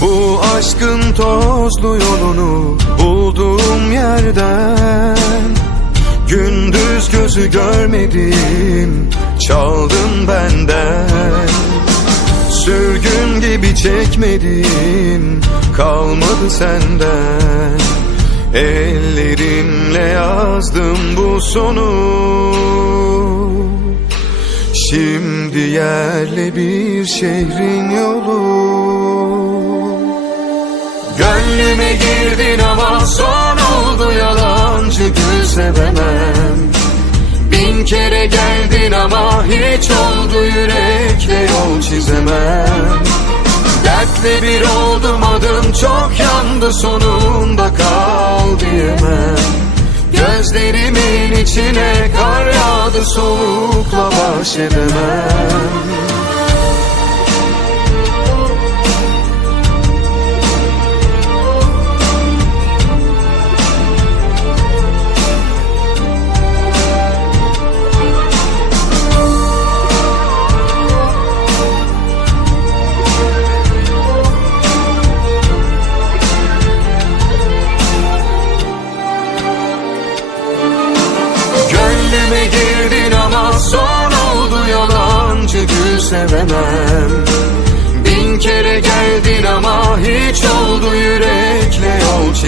Bu aşkın tozlu yolunu bulduğum yerden Gündüz gözü görmedim çaldın benden. Sürgün gibi çekmedim kalmadı senden. Ellerimle yazdım bu sonu. Şimdi yerli bir şehrin yolu Gönlüme girdin ama son oldu yalancı gül sevemem Bin kere geldin ama hiç oldu yürekle yol çizemem. Dertle bir oldum adım çok yandı sonunda kal diyemem. Gözlerimin içine kar yağdı soğukla baş edemem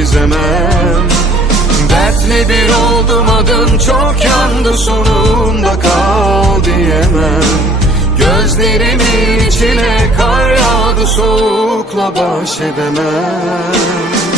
çizemem Dertle bir oldum adım çok yandı sonunda kal diyemem. Gözlerimin içine kar yağdı soğukla baş edemem